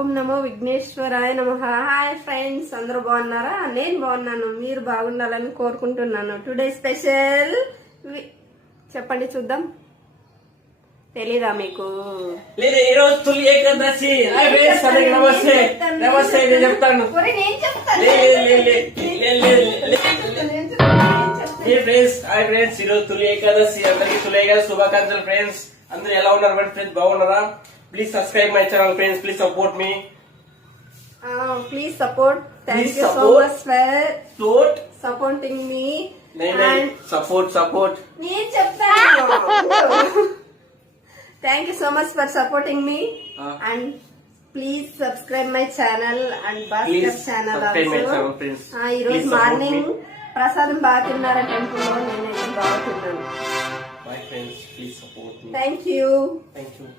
ఓం నమో విఘ్నేశ్వరాయ నమః. Hi friends, అందరూ బాగున్నారా? నేను బాగున్నాను. మీరు బాగుండాలని కోరుకుంటున్నాను. టుడే స్పెషల్ చెప్పండి చూద్దాం. తెలీదా మీకు? లేదు, ఈ రోజు తొలి ఏకాదశి. నమస్తే నమస్తే నేను చెప్తాను. హాయ్ ఫ్రెండ్స్, ఈ రోజు తొలి ఏకాదశి. అందరికి తొలి ఏకాదశి శుభాకాంక్షలు ఫ్రెండ్స్. అందరూ ఎలా ఉన్నారు ఫ్రెండ్స్? బాగున్నారా? Please subscribe my channel, friends. Please support me. Please support. Thank you so much for supporting me. And support. నేను చెప్తాను. Thank you so much for supporting me. And please subscribe my channel and Bhaskar channel also. ఈ రోజు morning ప్రసాదం బాగా తిన్నారా temple లో? నేనైతే బాగా తిన్నాను. My friends, please support me. Thank you. Thank you.